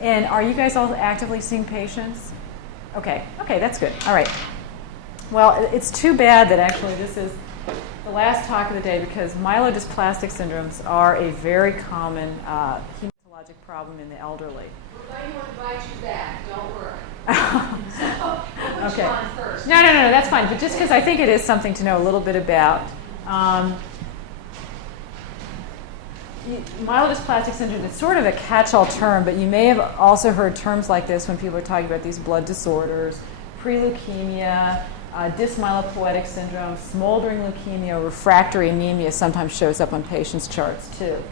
And are you guys all actively seeing patients? Okay, that's good. All right. Well, it's too bad that actually this is the last talk of the day because myelodysplastic syndromes are a very common hematologic problem in the elderly. We're going to invite you back. Don't worry. So we'll put you on first. No, that's fine. But just because I think it is something to know a little bit about. Myelodysplastic syndrome is sort of a catch-all term, but you may have also heard terms like this when people are talking about these blood disorders, pre-leukemia, dysmyelopoietic syndrome, smoldering leukemia, refractory anemia sometimes shows up on patients' charts too.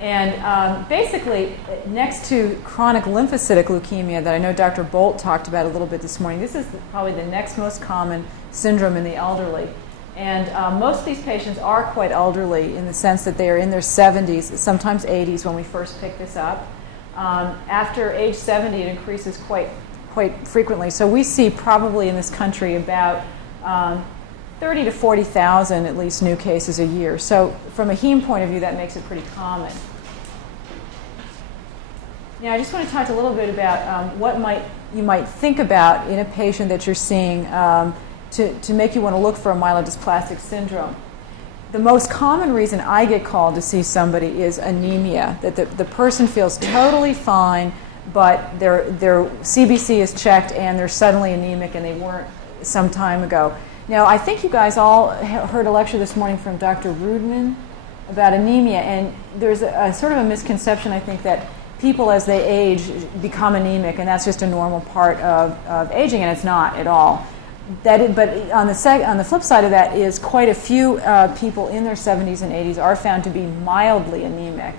And basically, next to chronic lymphocytic leukemia that I know Dr. Bolt talked about a little bit this morning, this is probably the next most common syndrome in the elderly. And most of these patients are quite elderly in the sense that they are in their 70s, sometimes 80s when we first pick this up. After age 70, it increases quite frequently. So we see probably in this country about 30 to 40,000 at least new cases a year. So from a heme point of view, that makes it pretty common. Now I just want to talk a little bit about what you might think about in a patient that you're seeing to make you want to look for a myelodysplastic syndrome. The most common reason I get called to see somebody is anemia, that the person feels totally fine, but their CBC is checked and they're suddenly anemic and they weren't some time ago. Now, I think you guys all heard a lecture this morning from Dr. Rudman about anemia, and there's a sort of a misconception, I think, that people as they age become anemic, and that's just a normal part of aging, and it's not at all. But on the flip side of that is quite a few people in their 70s and 80s are found to be mildly anemic.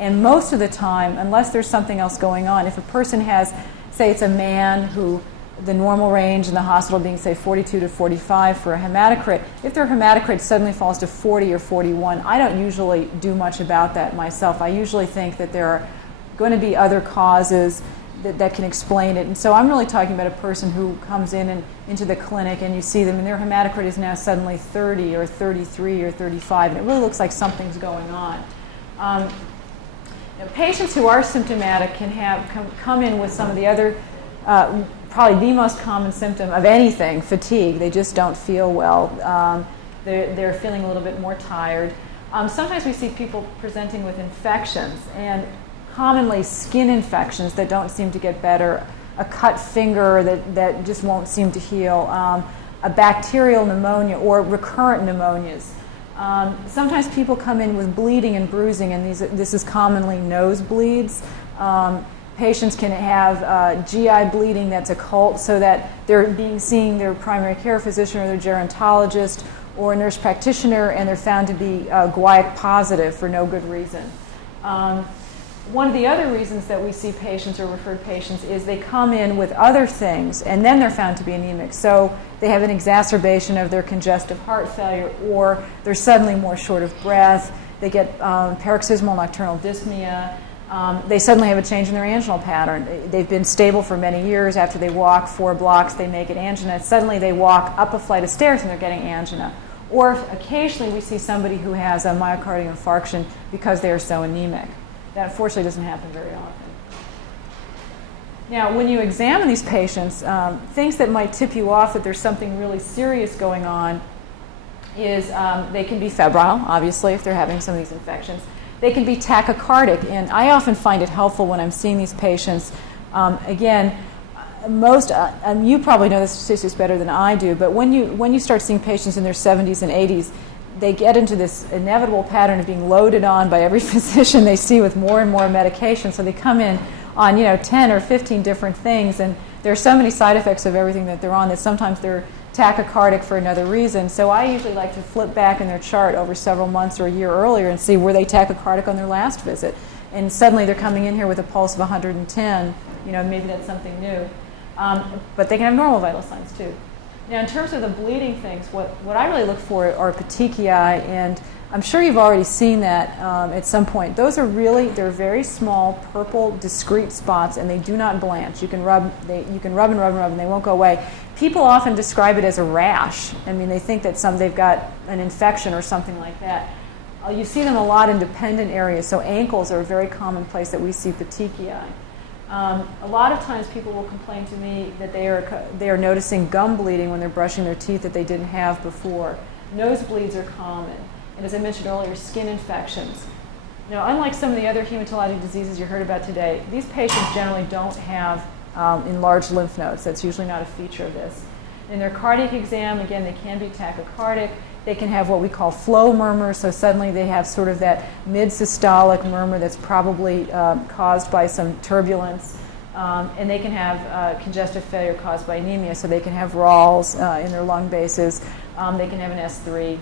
And most of the time, unless there's something else going on, if a person has, say it's a man who the normal range in the hospital being, say, 42 to 45 for a hematocrit, if their hematocrit suddenly falls to 40 or 41, I don't usually do much about that myself. I usually think that there are going to be other causes that can explain it. And so I'm really talking about a person who comes in and into the clinic and you see them and their hematocrit is now suddenly 30 or 33 or 35, and it really looks like something's going on. Patients who are symptomatic can come in with some of the other, probably the most common symptom of anything, fatigue. They just don't feel well. They're feeling a little bit more tired. Sometimes we see people presenting with infections, and commonly skin infections that don't seem to get better, a cut finger that just won't seem to heal, a bacterial pneumonia or recurrent pneumonias. Sometimes people come in with bleeding and bruising, and this is commonly nosebleeds. Patients can have GI bleeding that's occult, so that they're seeing their primary care physician or their gerontologist or a nurse practitioner, and they're found to be guaiac positive for no good reason. One of the other reasons that we see patients or referred patients is they come in with other things and then they're found to be anemic. So they have an exacerbation of their congestive heart failure, or they're suddenly more short of breath. They get paroxysmal nocturnal dyspnea. They suddenly have a change in their anginal pattern. They've been stable for many years. After they walk 4 blocks, they may get angina. Suddenly they walk up a flight of stairs and they're getting angina. Or occasionally we see somebody who has a myocardial infarction because they are so anemic. That unfortunately doesn't happen very often. Now, when you examine these patients, things that might tip you off that there's something really serious going on is they can be febrile, obviously, if they're having some of these infections. They can be tachycardic, and I often find it helpful when I'm seeing these patients. Again, you probably know the statistics better than I do, but when you start seeing patients in their 70s and 80s, they get into this inevitable pattern of being loaded on by every physician they see with more and more medication. So they come in on 10 or 15 different things, and there are so many side effects of everything that they're on that sometimes they're tachycardic for another reason. So I usually like to flip back in their chart over several months or a year earlier and see, were they tachycardic on their last visit? And suddenly they're coming in here with a pulse of 110. Maybe that's something new. But they can have normal vital signs too. Now, in terms of the bleeding things, what I really look for are petechiae, and I'm sure you've already seen that at some point. Those are they're very small, purple, discrete spots, and they do not blanch. You can rub and rub, and they won't go away. People often describe it as a rash. I mean, they think that they've got an infection or something like that. You see them a lot in dependent areas, so ankles are a very common place that we see petechiae. A lot of times people will complain to me that they are noticing gum bleeding when they're brushing their teeth that they didn't have before. Nosebleeds are common. And as I mentioned earlier, skin infections. Now, unlike some of the other hematologic diseases you heard about today, these patients generally don't have enlarged lymph nodes. That's usually not a feature of this. In their cardiac exam, again, they can be tachycardic. They can have what we call flow murmurs, so suddenly they have sort of that mid-systolic murmur that's probably caused by some turbulence. And they can have congestive failure caused by anemia, so they can have RALs in their lung bases. They can have an S3.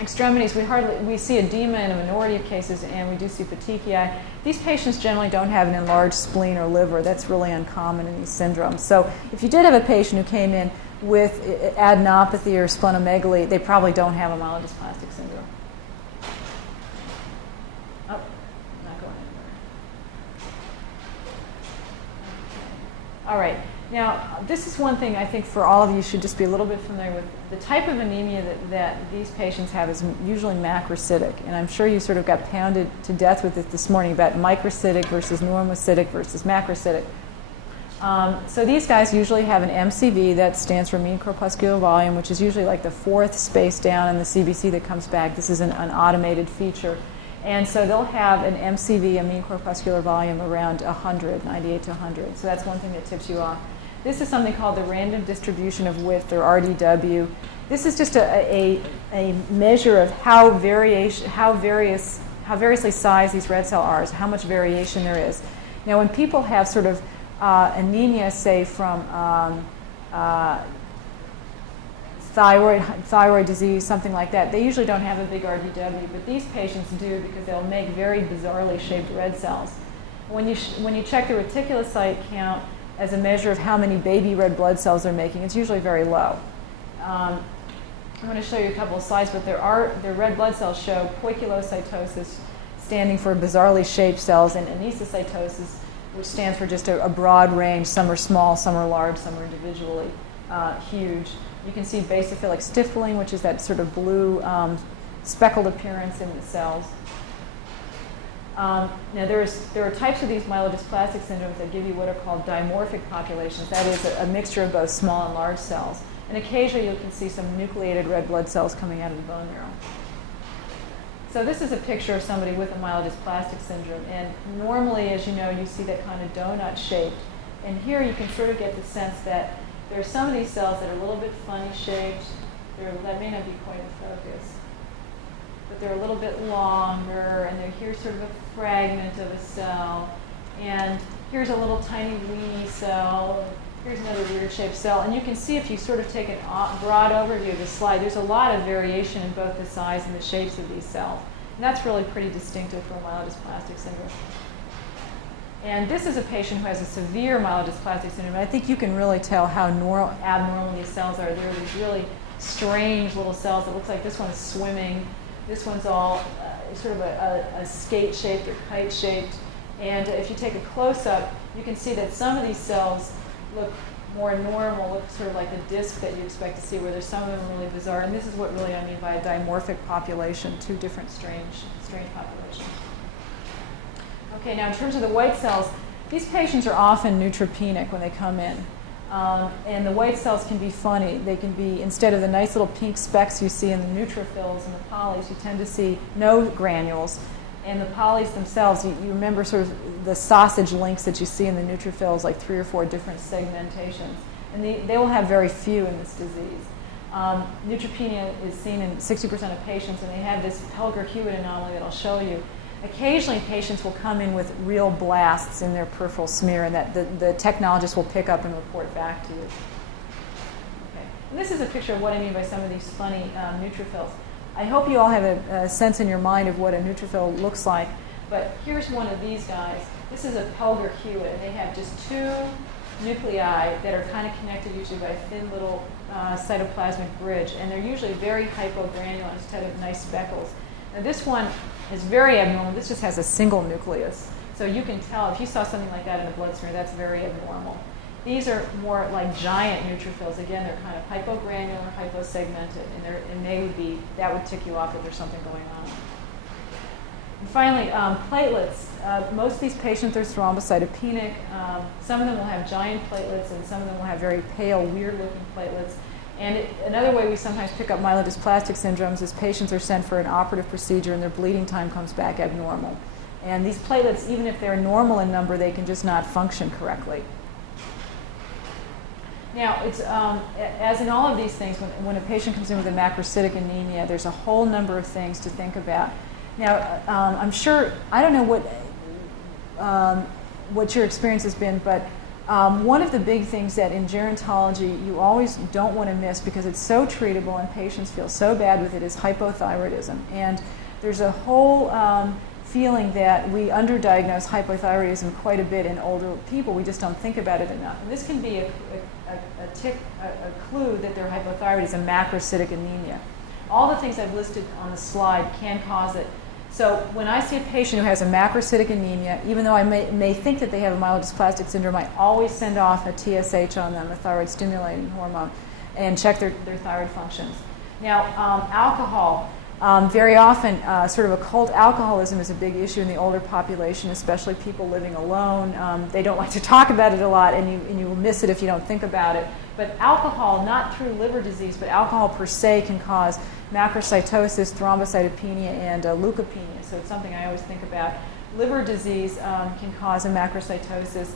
Extremities, we see edema in a minority of cases, and we do see petechiae. These patients generally don't have an enlarged spleen or liver. That's really uncommon in these syndromes. So if you did have a patient who came in with adenopathy or splenomegaly, they probably don't have a myelodysplastic syndrome. Oh, not going anywhere. Okay. All right. Now, this is one thing I think for all of you should just be a little bit familiar with. The type of anemia that these patients have is usually macrocytic, and I'm sure you sort of got pounded to death with it this morning about microcytic versus normocytic versus macrocytic. So these guys usually have an MCV, that stands for mean corpuscular volume, which is usually like the fourth space down in the CBC that comes back. This is an automated feature. And so they'll have an MCV, a mean corpuscular volume, around 100, 98 to 100. So that's one thing that tips you off. This is something called the random distribution of width, or RDW. This is just a measure of how variously sized these red cell are, how much variation there is. Now, when people have sort of anemia, say from thyroid disease, something like that, they usually don't have a big RDW, but these patients do because they'll make very bizarrely shaped red cells. When you check the reticulocyte count as a measure of how many baby red blood cells they're making, it's usually very low. I'm going to show you a couple of slides, but their red blood cells show poikilocytosis, standing for bizarrely shaped cells, and anisocytosis, which stands for just a broad range. Some are small, some are large, some are individually huge. You can see basophilic stifling, which is that sort of blue speckled appearance in the cells. Now, there are types of these myelodysplastic syndromes that give you what are called dimorphic populations. That is a mixture of both small and large cells. And occasionally you can see some nucleated red blood cells coming out of the bone marrow. So this is a picture of somebody with a myelodysplastic syndrome. And normally, as you know, you see that kind of donut shape. And here you can sort of get the sense that there are some of these cells that are a little bit funny shaped. That may not be quite in focus. But they're a little bit longer, and here's sort of a fragment of a cell. And here's a little tiny weenie cell. Here's another weird shaped cell. And you can see if you sort of take a broad overview of the slide, there's a lot of variation in both the size and the shapes of these cells. And that's really pretty distinctive for a myelodysplastic syndrome. And this is a patient who has a severe myelodysplastic syndrome. I think you can really tell how abnormal these cells are. There are these really strange little cells. It looks like this one's swimming. This one's all sort of a skate-shaped or kite-shaped. And if you take a close-up, you can see that some of these cells look more normal, look sort of like the disc that you expect to see, where there's some of them really bizarre. And this is what really I mean by a dimorphic population, two different strange populations. Okay, now in terms of the white cells, these patients are often neutropenic when they come in. And the white cells can be funny. They can be, instead of the nice little pink specks you see in the neutrophils and the polys, you tend to see no granules. And the polys themselves, you remember sort of the sausage links that you see in the neutrophils, like 3 or 4 different segmentations. And they will have very few in this disease. Neutropenia is seen in 60% of patients, and they have this Pelger-Hewitt anomaly that I'll show you. Occasionally, patients will come in with real blasts in their peripheral smear, and that the technologist will pick up and report back to you. Okay. And this is a picture of what I mean by some of these funny neutrophils. I hope you all have a sense in your mind of what a neutrophil looks like, but here's one of these guys. This is a Pelger-Hewitt, and they have just 2 nuclei that are kind of connected usually by a thin little cytoplasmic bridge, and they're usually very hypogranular instead of nice speckles. Now this one is very abnormal. This just has a single nucleus. So you can tell if you saw something like that in a blood smear, that's very abnormal. These are more like giant neutrophils. Again, they're kind of hypogranular, hyposegmented, and that would tick you off that there's something going on. And finally, platelets. Most of these patients are thrombocytopenic. Some of them will have giant platelets, and some of them will have very pale, weird-looking platelets. And another way we sometimes pick up myelodysplastic syndromes is patients are sent for an operative procedure and their bleeding time comes back abnormal. And these platelets, even if they're normal in number, they can just not function correctly. Now, it's, as in all of these things, when a patient comes in with a macrocytic anemia, there's a whole number of things to think about. Now, I'm sure, I don't know what your experience has been, but one of the big things that in gerontology you always don't want to miss because it's so treatable and patients feel so bad with it is hypothyroidism. And there's a whole feeling that we underdiagnose hypothyroidism quite a bit in older people. We just don't think about it enough. And this can be a clue that their hypothyroid is a macrocytic anemia. All the things I've listed on the slide can cause it. So when I see a patient who has a macrocytic anemia, even though I may think that they have a myelodysplastic syndrome, I always send off a TSH on them, a thyroid stimulating hormone, and check their thyroid functions. Now, alcohol. Very often, sort of occult alcoholism is a big issue in the older population, especially people living alone. They don't like to talk about it a lot, and you will miss it if you don't think about it. But alcohol, not through liver disease, but alcohol per se can cause macrocytosis, thrombocytopenia, and leukopenia. So it's something I always think about. Liver disease can cause a macrocytosis.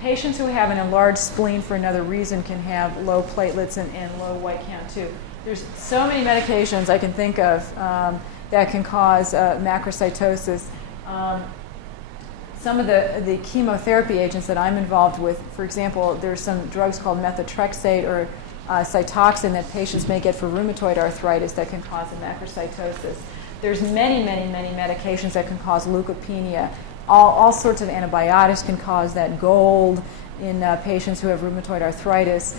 Patients who have an enlarged spleen for another reason can have low platelets and low white count too. There's so many medications I can think of that can cause macrocytosis. Some of the chemotherapy agents that I'm involved with, for example, there's some drugs called methotrexate or Cytoxan that patients may get for rheumatoid arthritis that can cause a macrocytosis. There's many medications that can cause leukopenia. All sorts of antibiotics can cause that. Gold in patients who have rheumatoid arthritis.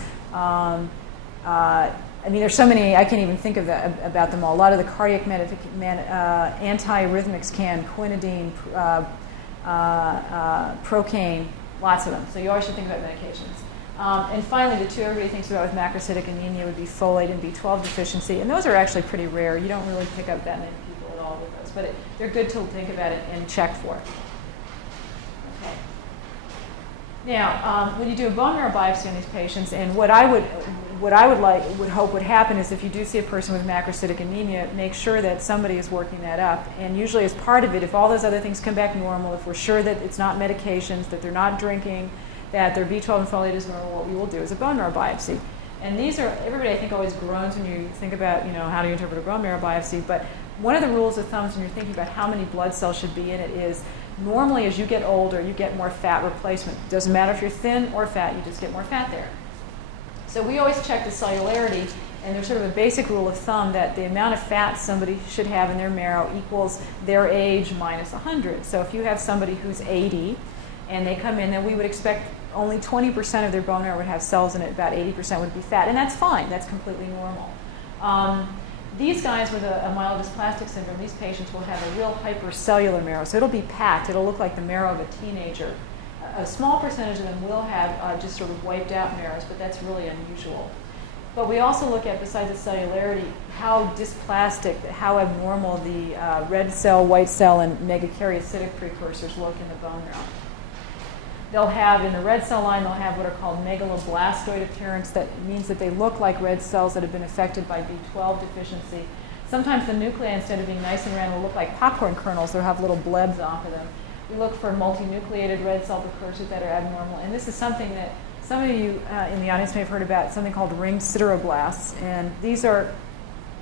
I mean, there's so many, I can't even think of about them all. A lot of the cardiac antiarrhythmics can, quinidine, procaine, lots of them. So you always should think about medications. And finally, the two everybody thinks about with macrocytic anemia would be folate and B12 deficiency. And those are actually pretty rare. You don't really pick up that many people at all with those. But they're good to think about it and check for. Okay. Now, when you do a bone marrow biopsy on these patients, and what I would hope would happen is if you do see a person with macrocytic anemia, make sure that somebody is working that up. And usually as part of it, if all those other things come back normal, if we're sure that it's not medications, that they're not drinking, that their B12 and folate is normal, what we will do is a bone marrow biopsy. And these are, everybody I think always groans when you think about, how do you interpret a bone marrow biopsy, but one of the rules of thumb when you're thinking about how many blood cells should be in it is normally as you get older, you get more fat replacement. It doesn't matter if you're thin or fat, you just get more fat there. So we always check the cellularity, and there's sort of a basic rule of thumb that the amount of fat somebody should have in their marrow equals their age minus 100. So if you have somebody who's 80 and they come in, then we would expect only 20% of their bone marrow would have cells in it, about 80% would be fat, and that's fine, that's completely normal. These guys with a myelodysplastic syndrome, these patients will have a real hypercellular marrow, so it'll be packed, it'll look like the marrow of a teenager. A small percentage of them will have just sort of wiped out marrows, but that's really unusual. But we also look at, besides the cellularity, how dysplastic, how abnormal the red cell, white cell, and megakaryocytic precursors look in the bone marrow. They'll have, in the red cell line, they'll have what are called megaloblastoid appearance. That means that they look like red cells that have been affected by B12 deficiency. Sometimes the nuclei, instead of being nice and round, will look like popcorn kernels. They'll have little blebs off of them. We look for multinucleated red cell precursors that are abnormal. And this is something that some of you in the audience may have heard about, something called ringed sideroblasts. And these are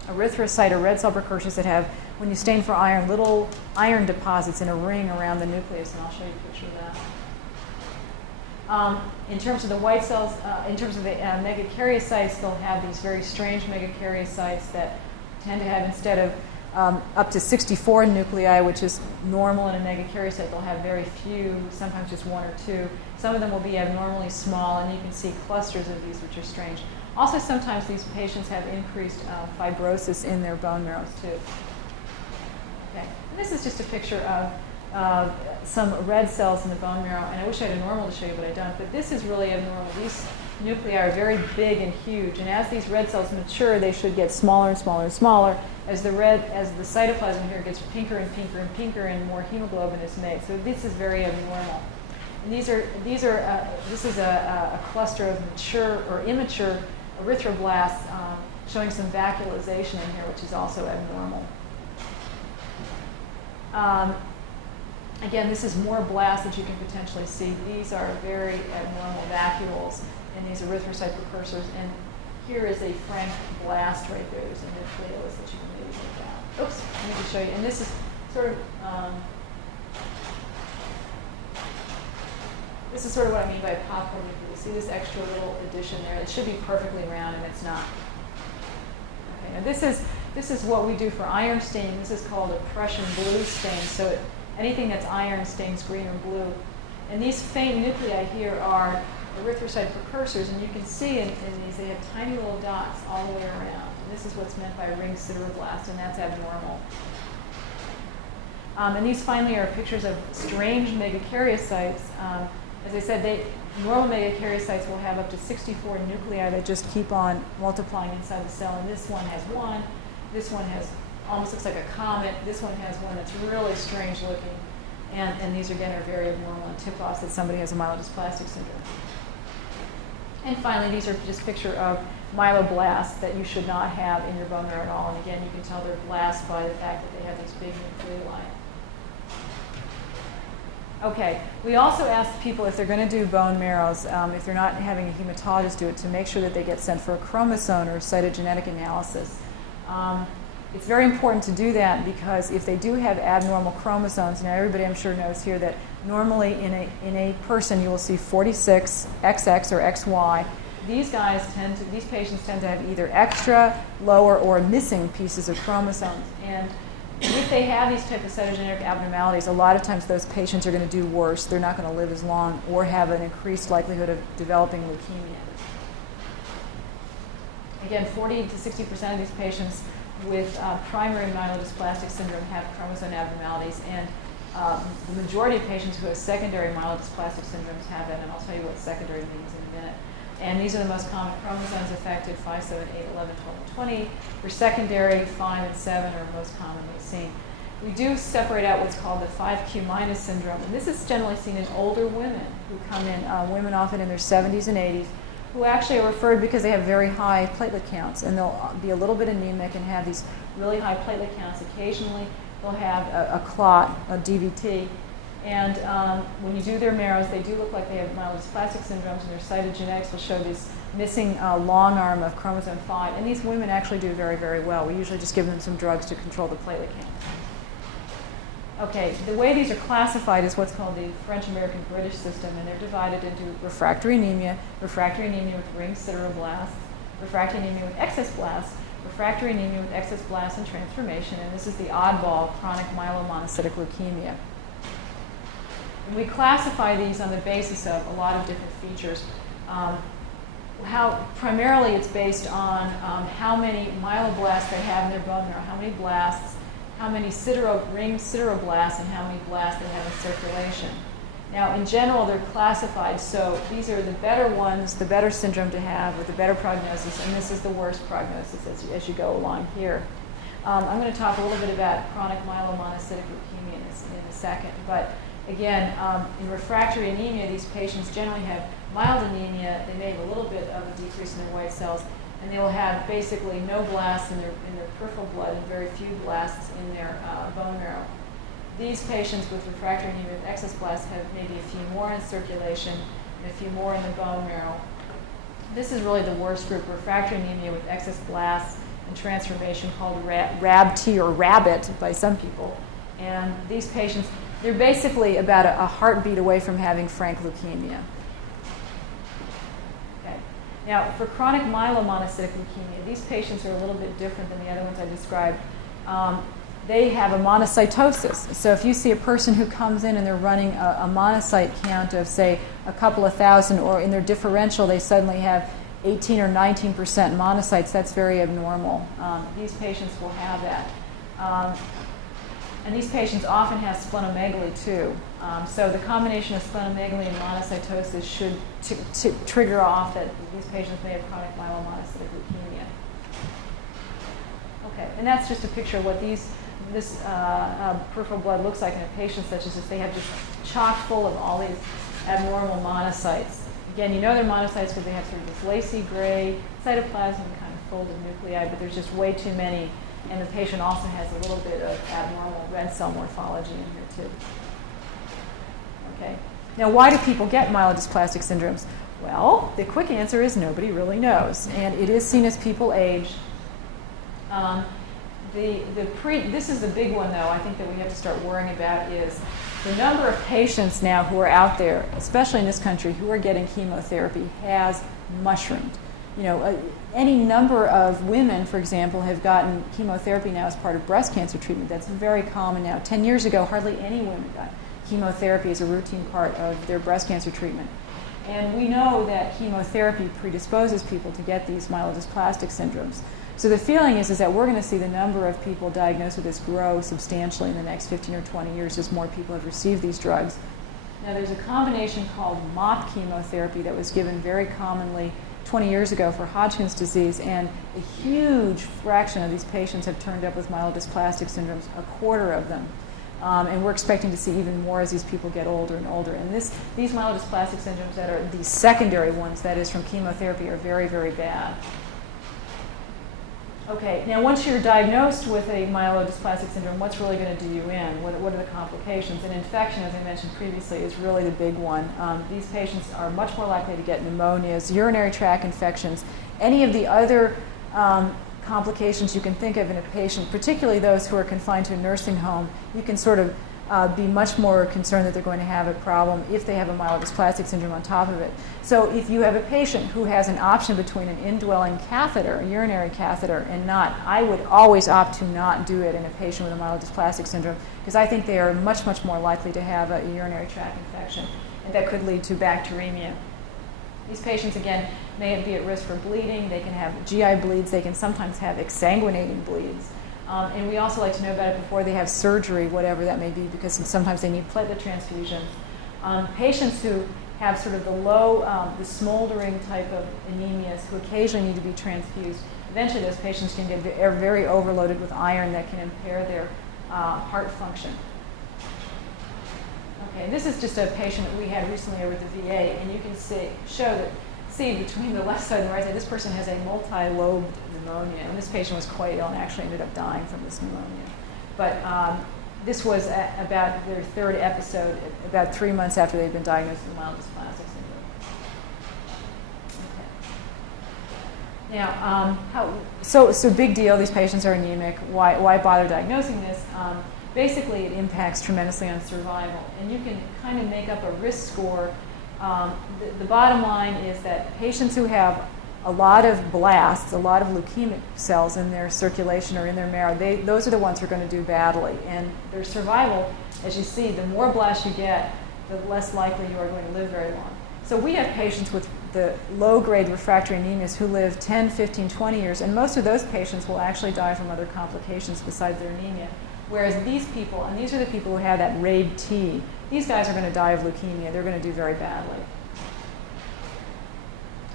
erythrocyte or red cell precursors that have, when you stain for iron, little iron deposits in a ring around the nucleus. And I'll show you a picture of that. In terms of the white cells, in terms of the megakaryocytes, they'll have these very strange megakaryocytes that tend to have, instead of up to 64 nuclei, which is normal in a megakaryocyte, they'll have very few, sometimes just one or two. Some of them will be abnormally small, and you can see clusters of these, which are strange. Also, sometimes these patients have increased fibrosis in their bone marrows, too. Okay. And this is just a picture of some red cells in the bone marrow, and I wish I had a normal to show you, but I don't. But this is really abnormal. These nuclei are very big and huge, and as these red cells mature, they should get smaller and smaller and smaller as the cytoplasm here gets pinker and pinker and pinker, and more hemoglobin is made. So this is very abnormal. And this is a cluster of mature or immature erythroblasts showing some vacuolization in here, which is also abnormal. Again, this is more blasts that you can potentially see. These are very abnormal vacuoles in these erythrocyte precursors. And here is a frank blast right there. There's a nucleolus that you can maybe take out. Oops, I need to show you. And this is sort of what I mean by popcorn nucleus. See this extra little addition there? It should be perfectly round, and it's not. Okay, now this is what we do for iron staining. This is called a Prussian blue stain. So anything that's iron stains green or blue. And these faint nuclei here are erythrocyte precursors, and you can see in these they have tiny little dots all the way around. And this is what's meant by ring sideroblast, and that's abnormal. And these finally are pictures of strange megakaryocytes. As I said, normal megakaryocytes will have up to 64 nuclei that just keep on multiplying inside the cell, and this one has one. This one almost looks like a comet. This one has one that's really strange looking. And these, again, are very abnormal and tip-offs that somebody has a myelodysplastic syndrome. And finally, these are just a picture of myeloblasts that you should not have in your bone marrow at all. And again, you can tell they're blasts by the fact that they have these big nuclei. Okay, we also ask people if they're going to do bone marrows, if they're not having a hematologist do it, to make sure that they get sent for a chromosome or a cytogenetic analysis. It's very important to do that because if they do have abnormal chromosomes, now everybody I'm sure knows here that normally in a person you will see 46 XX or XY. These patients tend to have either extra, lower, or missing pieces of chromosomes. And if they have these type of cytogenetic abnormalities, a lot of times those patients are going to do worse. They're not going to live as long or have an increased likelihood of developing leukemia. Again, 40 to 60% of these patients with primary myelodysplastic syndrome have chromosome abnormalities, and the majority of patients who have secondary myelodysplastic syndromes have it, and I'll tell you what secondary means in a minute. And these are the most common chromosomes affected, 5, 7, 8, 11, 12, and 20. For secondary, 5 and 7 are most commonly seen. We do separate out what's called the 5q minus syndrome, and this is generally seen in older women who come in, women often in their 70s and 80s, who actually are referred because they have very high platelet counts, and they'll be a little bit anemic and have these really high platelet counts. Occasionally, they'll have a clot, a DVT, and when you do their marrows, they do look like they have myelodysplastic syndromes, and their cytogenetics will show this missing long arm of chromosome 5, and these women actually do very, very well. We usually just give them some drugs to control the platelet count. Okay, the way these are classified is what's called the French-American-British system, and they're divided into refractory anemia with ring sideroblasts, refractory anemia with excess blasts, refractory anemia with excess blasts and transformation, and this is the oddball chronic myelomonocytic leukemia. And we classify these on the basis of a lot of different features. Primarily it's based on how many myeloblasts they have in their bone marrow, how many blasts, how many ring sideroblasts, and how many blasts they have in circulation. Now, in general, they're classified, so these are the better ones, the better syndrome to have with the better prognosis, and this is the worst prognosis as you go along here. I'm going to talk a little bit about chronic myelomonocytic leukemia in a second, but again, in refractory anemia, these patients generally have mild anemia. They may have a little bit of a decrease in their white cells, and they will have basically no blasts in their peripheral blood and very few blasts in their bone marrow. These patients with refractory anemia with excess blasts have maybe a few more in circulation and a few more in the bone marrow. This is really the worst group, refractory anemia with excess blasts and transformation, called RABT or rabbit by some people. And these patients, they're basically about a heartbeat away from having frank leukemia. Now, for chronic myelomonocytic leukemia, these patients are a little bit different than the other ones I described. They have a monocytosis. So if you see a person who comes in and they're running a monocyte count of, say, a couple of thousand, or in their differential they suddenly have 18 or 19% monocytes, that's very abnormal. These patients will have that. And these patients often have splenomegaly too. So the combination of splenomegaly and monocytosis should trigger off that these patients may have chronic myelomonocytic leukemia. Okay, and that's just a picture of what this peripheral blood looks like in a patient such as this. They have just chock full of all these abnormal monocytes. Again, you know they're monocytes because they have sort of this lacy gray cytoplasm and kind of folded nuclei, but there's just way too many. And the patient also has a little bit of abnormal red cell morphology in here too. Okay. Now, why do people get myelodysplastic syndromes? Well, the quick answer is nobody really knows, and it is seen as people age. This is the big one, though, I think that we have to start worrying about is the number of patients now who are out there, especially in this country, who are getting chemotherapy has mushroomed. You know, any number of women, for example, have gotten chemotherapy now as part of breast cancer treatment. That's very common now. 10 years ago, hardly any women got chemotherapy as a routine part of their breast cancer treatment. And we know that chemotherapy predisposes people to get these myelodysplastic syndromes. So the feeling is that we're going to see the number of people diagnosed with this grow substantially in the next 15 or 20 years as more people have received these drugs. Now, there's a combination called Moth Chemotherapy that was given very commonly 20 years ago for Hodgkin's disease, and a huge fraction of these patients have turned up with myelodysplastic syndromes, a quarter of them. And we're expecting to see even more as these people get older and older. And these myelodysplastic syndromes that are the secondary ones, that is from chemotherapy, are very, very bad. Okay, now once you're diagnosed with a myelodysplastic syndrome, what's really going to do you in? What are the complications? And infection, as I mentioned previously, is really the big one. These patients are much more likely to get pneumonias, urinary tract infections, any of the other complications you can think of in a patient, particularly those who are confined to a nursing home. You can sort of be much more concerned that they're going to have a problem if they have a myelodysplastic syndrome on top of it. So if you have a patient who has an option between an indwelling catheter, a urinary catheter, and not, I would always opt to not do it in a patient with a myelodysplastic syndrome, because I think they are much, much more likely to have a urinary tract infection, and that could lead to bacteremia. These patients, again, may be at risk for bleeding. They can have GI bleeds. They can sometimes have exsanguinating bleeds. And we also like to know about it before they have surgery, whatever that may be, because sometimes they need platelet transfusion. Patients who have sort of the low, the smoldering type of anemias who occasionally need to be transfused, eventually those patients can get very overloaded with iron that can impair their heart function. Okay, this is just a patient that we had recently over at the VA, and you can see between the left side and the right side, this person has a multi-lobed pneumonia, and this patient was quite ill and actually ended up dying from this pneumonia. But this was about their third episode, about 3 months after they'd been diagnosed with myelodysplastic syndrome. Okay. Now, so big deal. These patients are anemic. Why bother diagnosing this? Basically, it impacts tremendously on survival, and you can kind of make up a risk score. The bottom line is that patients who have a lot of blasts, a lot of leukemic cells in their circulation or in their marrow, those are the ones who are going to do badly. And their survival, as you see, the more blasts you get, the less likely you are going to live very long. So we have patients with the low-grade refractory anemias who live 10, 15, 20 years, and most of those patients will actually die from other complications besides their anemia. Whereas these people, and these are the people who have that RAID-T, these guys are going to die of leukemia. They're going to do very badly.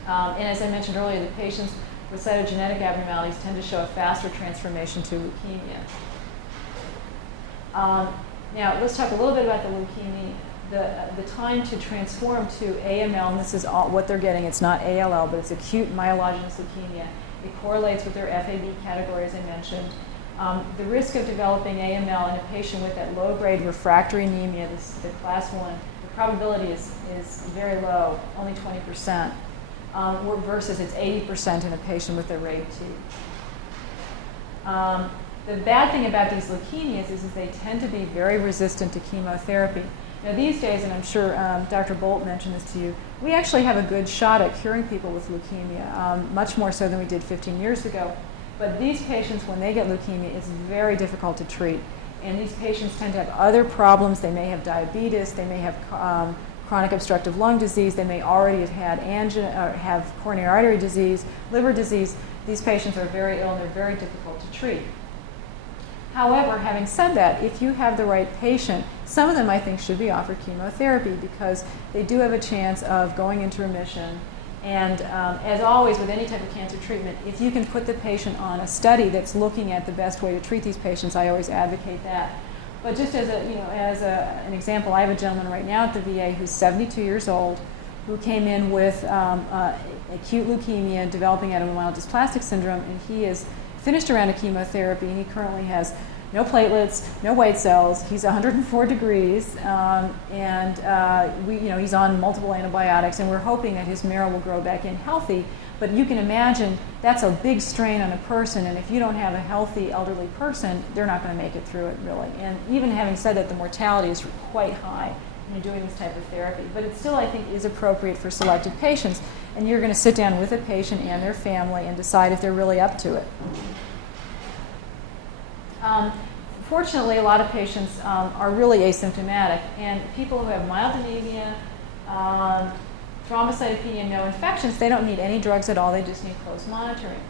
And as I mentioned earlier, the patients with cytogenetic abnormalities tend to show a faster transformation to leukemia. Now, let's talk a little bit about the leukemia. The time to transform to AML, and this is all what they're getting. It's not ALL, but it's acute myelogenous leukemia. It correlates with their FAB category, as I mentioned. The risk of developing AML in a patient with that low-grade refractory anemia, the class 1, the probability is very low, only 20%, versus it's 80% in a patient with a RAID-T. The bad thing about these leukemias is they tend to be very resistant to chemotherapy. Now these days, and I'm sure Dr. Bolt mentioned this to you, we actually have a good shot at curing people with leukemia, much more so than we did 15 years ago. But these patients, when they get leukemia, it's very difficult to treat. And these patients tend to have other problems. They may have diabetes. They may have chronic obstructive lung disease. They may already have had angina, or have coronary artery disease, liver disease. These patients are very ill and they're very difficult to treat. However, having said that, if you have the right patient, some of them I think should be offered chemotherapy because they do have a chance of going into remission. And as always with any type of cancer treatment, if you can put the patient on a study that's looking at the best way to treat these patients, I always advocate that. But just as an example, I have a gentleman right now at the VA who's 72 years old, who came in with acute leukemia developing out of myelodysplastic syndrome, and he is finished a round of chemotherapy, and he currently has no platelets, no white cells. He's 104 degrees, he's on multiple antibiotics, and we're hoping that his marrow will grow back in healthy. But you can imagine that's a big strain on a person, and if you don't have a healthy elderly person, they're not going to make it through it, really. And even having said that, the mortality is quite high when you're doing this type of therapy. But it still, I think, is appropriate for selected patients, and you're going to sit down with a patient and their family and decide if they're really up to it. Fortunately, a lot of patients are really asymptomatic, and people who have mild anemia, thrombocytopenia, no infections, they don't need any drugs at all. They just need close monitoring.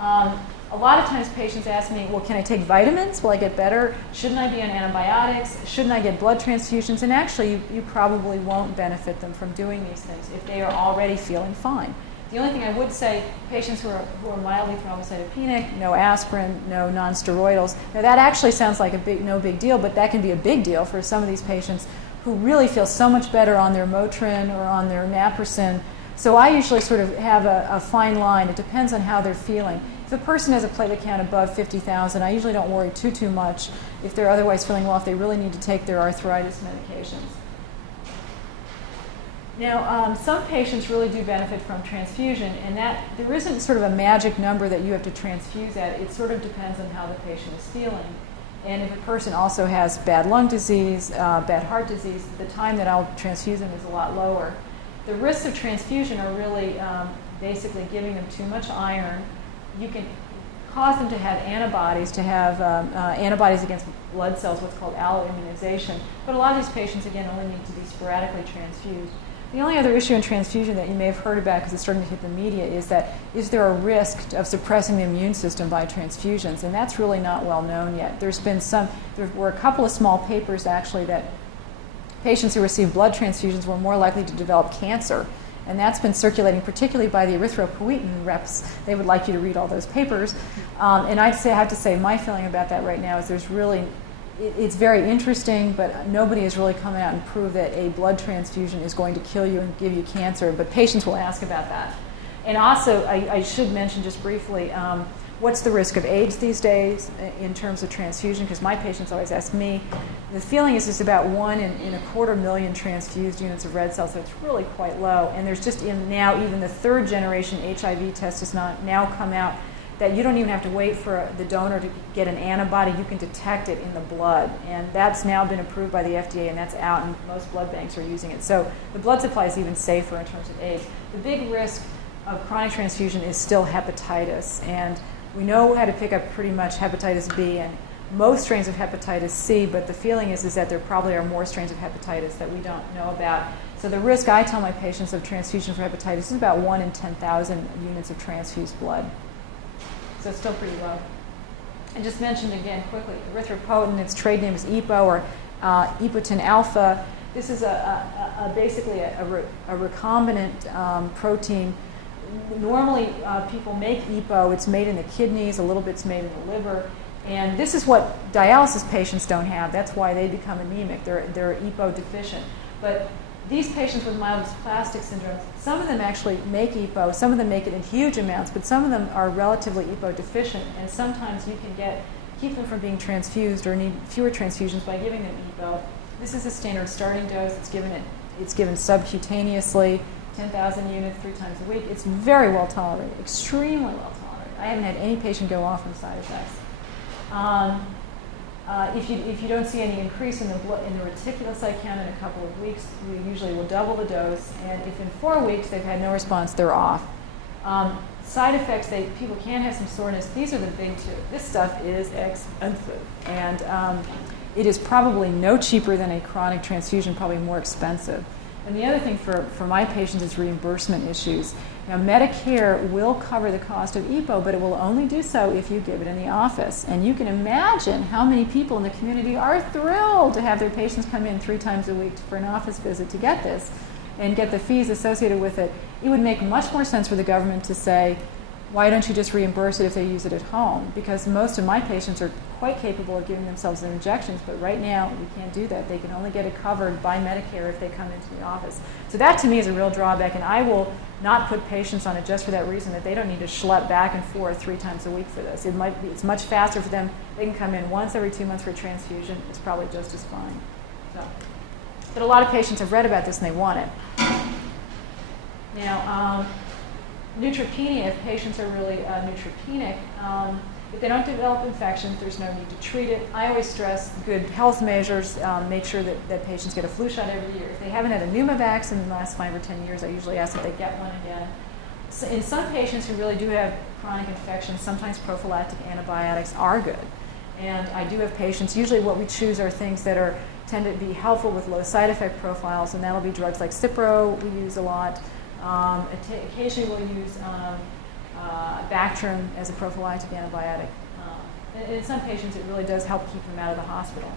A lot of times patients ask me, well, can I take vitamins? Will I get better? Shouldn't I be on antibiotics? Shouldn't I get blood transfusions? And actually, you probably won't benefit them from doing these things if they are already feeling fine. The only thing I would say, patients who are mildly thrombocytopenic, no aspirin, no nonsteroidals. Now that actually sounds like no big deal, but that can be a big deal for some of these patients who really feel so much better on their Motrin or on their naproxen. So I usually sort of have a fine line. It depends on how they're feeling. If a person has a platelet count above 50,000, I usually don't worry too much if they're otherwise feeling well, if they really need to take their arthritis medications. Now, some patients really do benefit from transfusion, and that there isn't sort of a magic number that you have to transfuse at. It sort of depends on how the patient is feeling. And if a person also has bad lung disease, bad heart disease, the time that I'll transfuse them is a lot lower. The risks of transfusion are really basically giving them too much iron. You can cause them to have antibodies, antibodies against blood cells, what's called alloimmunization. But a lot of these patients, again, only need to be sporadically transfused. The only other issue in transfusion that you may have heard about, because it's starting to hit the media, is there a risk of suppressing the immune system by transfusions? And that's really not well known yet. There were a couple of small papers, actually, that patients who received blood transfusions were more likely to develop cancer. And that's been circulating, particularly by the erythropoietin reps. They would like you to read all those papers. And I have to say, my feeling about that right now is it's very interesting, but nobody has really come out and proved that a blood transfusion is going to kill you and give you cancer, but patients will ask about that. And also, I should mention just briefly, what's the risk of AIDS these days in terms of transfusion, because my patients always ask me. The feeling is it's about 1 in 250,000 transfused units of red cells, so it's really quite low. And there's just now even the third generation HIV test has now come out that you don't even have to wait for the donor to get an antibody. You can detect it in the blood. And that's now been approved by the FDA, and that's out, and most blood banks are using it. So the blood supply is even safer in terms of AIDS. The big risk of chronic transfusion is still hepatitis. And we know how to pick up pretty much hepatitis B and most strains of hepatitis C, but the feeling is that there probably are more strains of hepatitis that we don't know about. So the risk, I tell my patients, of transfusion for hepatitis is about 1 in 10,000 units of transfused blood. So it's still pretty low. I just mentioned again quickly, erythropoietin, its trade name is EPO or epotin alpha. This is basically a recombinant protein. Normally people make EPO, it's made in the kidneys, a little bit's made in the liver, and this is what dialysis patients don't have. That's why they become anemic. They're EPO deficient. But these patients with myelodysplastic syndrome, some of them actually make EPO, some of them make it in huge amounts, but some of them are relatively EPO deficient, and sometimes you can keep them from being transfused or need fewer transfusions by giving them EPO. This is a standard starting dose. It's given subcutaneously, 10,000 units 3 times a week. It's very well tolerated, extremely well tolerated. I haven't had any patient go off from side effects. If you don't see any increase in the reticulocyte count in a couple of weeks, we usually will double the dose. And if in 4 weeks they've had no response, they're off. Side effects, people can have some soreness. These are the big two. This stuff is expensive. And it is probably no cheaper than a chronic transfusion, probably more expensive. And the other thing for my patients is reimbursement issues. Now, Medicare will cover the cost of EPO, but it will only do so if you give it in the office. And you can imagine how many people in the community are thrilled to have their patients come in 3 times a week for an office visit to get this and get the fees associated with it. It would make much more sense for the government to say, why don't you just reimburse it if they use it at home? Because most of my patients are quite capable of giving themselves their injections, but right now we can't do that. They can only get it covered by Medicare if they come into the office. So that to me is a real drawback, and I will not put patients on it just for that reason, that they don't need to schlep back and forth 3 times a week for this. It's much faster for them. They can come in once every 2 months for a transfusion. It's probably just as fine. So, but a lot of patients have read about this and they want it. Now, neutropenia, if patients are really neutropenic, if they don't develop infections, there's no need to treat it. I always stress good health measures, make sure that patients get a flu shot every year. If they haven't had a pneumovax in the last 5 or 10 years, I usually ask that they get one again. So in some patients who really do have chronic infections, sometimes prophylactic antibiotics are good. And I do have patients, usually what we choose are things that tend to be helpful with low side effect profiles, and that'll be drugs like Cipro, we use a lot. Occasionally we'll use Bactrim as a prophylactic antibiotic. And in some patients it really does help keep them out of the hospital.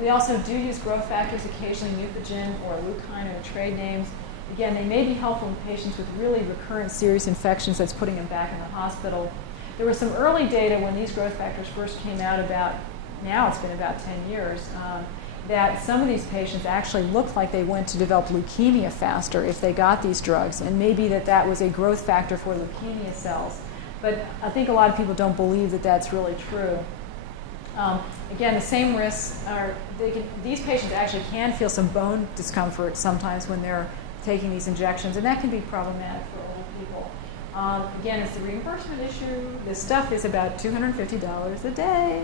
We also do use growth factors, occasionally Neupogen or Leukine are the trade names. Again, they may be helpful in patients with really recurrent serious infections that's putting them back in the hospital. There was some early data when these growth factors first came out now it's been about 10 years, that some of these patients actually looked like they went to develop leukemia faster if they got these drugs, and maybe that was a growth factor for leukemia cells. But I think a lot of people don't believe that that's really true. Again, the same risks these patients actually can feel some bone discomfort sometimes when they're taking these injections, and that can be problematic for older people. Again, it's the reimbursement issue. This stuff is about $250 a day.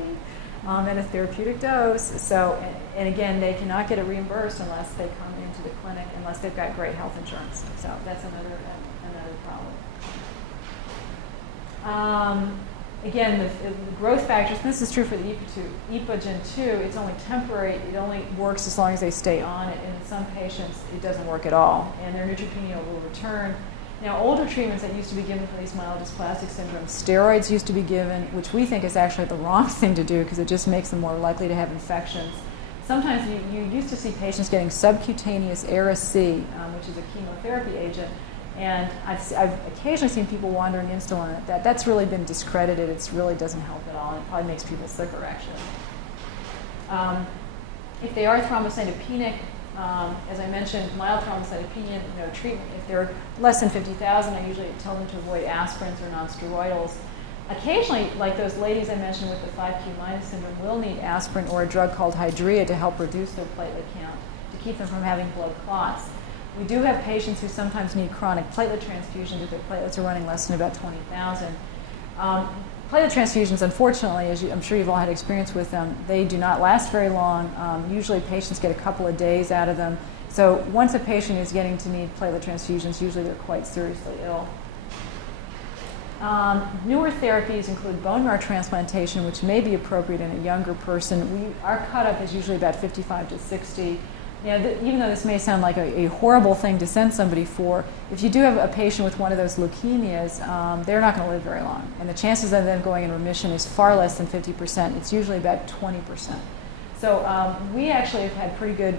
At a therapeutic dose. So, and again, they cannot get it reimbursed unless they come into the clinic, unless they've got great health insurance. So that's another problem. Again, the growth factors, and this is true for the EPOGEN 2, it's only temporary. It only works as long as they stay on it. And in some patients, it doesn't work at all, and their neutropenia will return. Now, older treatments that used to be given for these myelodysplastic syndromes, steroids used to be given, which we think is actually the wrong thing to do because it just makes them more likely to have infections. Sometimes you used to see patients getting subcutaneous Ara-C, which is a chemotherapy agent, and I've occasionally seen people wandering insulin. That's really been discredited. It really doesn't help at all, and it probably makes people sicker, actually. If they are thrombocytopenic, as I mentioned, mild thrombocytopenia, no treatment. If they're less than 50,000, I usually tell them to avoid aspirins or nonsteroidals. Occasionally, like those ladies I mentioned with the 5q- syndrome, will need aspirin or a drug called Hydrea to help reduce their platelet count, to keep them from having blood clots. We do have patients who sometimes need chronic platelet transfusions if their platelets are running less than about 20,000. Platelet transfusions, unfortunately, as I'm sure you've all had experience with them, they do not last very long. Usually patients get a couple of days out of them. So once a patient is getting to need platelet transfusions, usually they're quite seriously ill. Newer therapies include bone marrow transplantation, which may be appropriate in a younger person. Our cutoff is usually about 55 to 60. Even though this may sound like a horrible thing to send somebody for, if you do have a patient with one of those leukemias, they're not going to live very long. And the chances of them going in remission is far less than 50%. It's usually about 20%. So we actually have had pretty good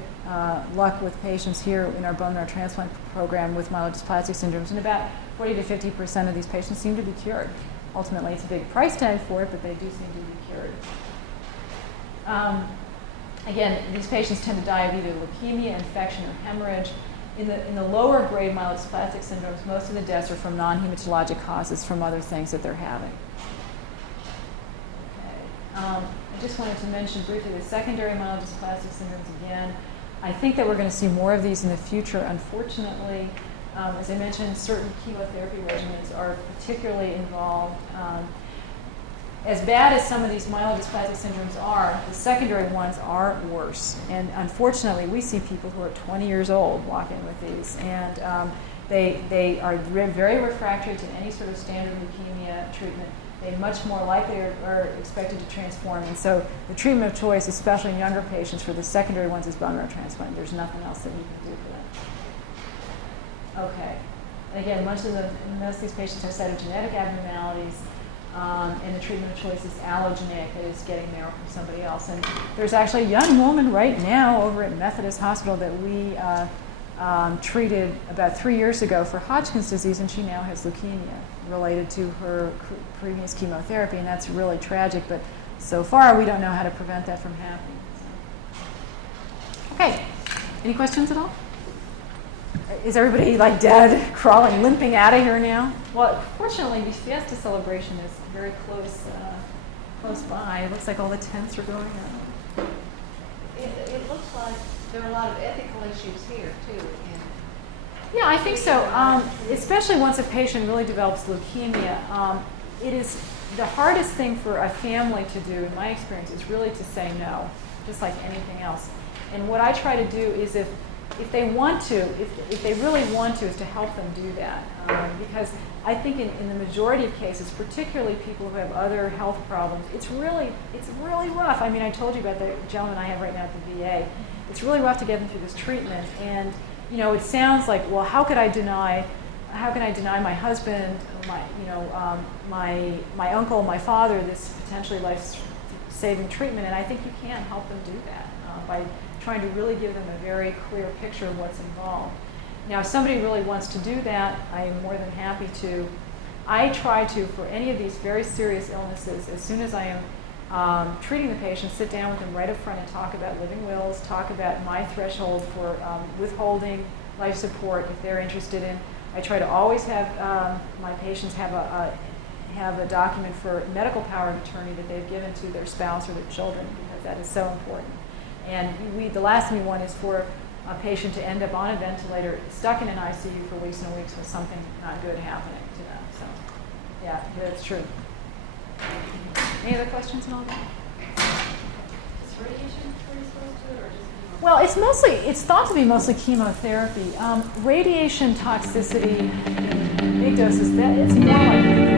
luck with patients here in our bone marrow transplant program with myelodysplastic syndromes, and about 40 to 50% of these patients seem to be cured. Ultimately, it's a big price tag for it, but they do seem to be cured. Again, these patients tend to die of either leukemia, infection, or hemorrhage. In the lower grade myelodysplastic syndromes, most of the deaths are from non-hematologic causes, from other things that they're having. Okay. I just wanted to mention briefly the secondary myelodysplastic syndromes again. I think that we're going to see more of these in the future. Unfortunately, as I mentioned, certain chemotherapy regimens are particularly involved. As bad as some of these myelodysplastic syndromes are, the secondary ones are worse. And unfortunately, we see people who are 20 years old walking with these. And they are very refractory to any sort of standard leukemia treatment. they much more likely are expected to transform. And so the treatment of choice, especially in younger patients, for the secondary ones is bone marrow transplant. There's nothing else that we can do for them. Okay. And again, most of these patients have cytogenetic abnormalities, and the treatment of choice is allogeneic, that is getting marrow from somebody else. And there's actually a young woman right now over at Methodist Hospital that we treated about 3 years ago for Hodgkin's disease, and she now has leukemia related to her previous chemotherapy, and that's really tragic, but so far we don't know how to prevent that from happening. So. Okay, any questions at all? Is everybody like dead, crawling, limping out of here now? Well, fortunately, the fiesta celebration is very close by. It looks like all the tents are going on. It looks like there are a lot of ethical issues here, too. Yeah, I think so. Especially once a patient really develops leukemia, it is the hardest thing for a family to do, in my experience, is really to say no, just like anything else. And what I try to do is if they want to, if they really want to, is to help them do that. Because I think in the majority of cases, particularly people who have other health problems, it's really rough. I mean, I told you about the gentleman I have right now at the VA. It's really rough to get them through this treatment. And it sounds like, well, how can I deny my husband, my uncle, my father this potentially life-saving treatment? And I think you can help them do that by trying to really give them a very clear picture of what's involved. Now, if somebody really wants to do that, I am more than happy to. I try to, for any of these very serious illnesses, as soon as I am treating the patient, sit down with them right up front and talk about living wills, talk about my threshold for withholding life support if they're interested in. I try to always have my patients have a document for medical power of attorney that they've given to their spouse or their children, because that is so important. And the last thing we want is for a patient to end up on a ventilator, stuck in an ICU for weeks and weeks with something not good happening to them. So, yeah, that's true. Any other questions and all that? Is radiation predisposed to it, or just chemotherapy? Well, it's thought to be mostly chemotherapy. Radiation toxicity in big doses, it's more likely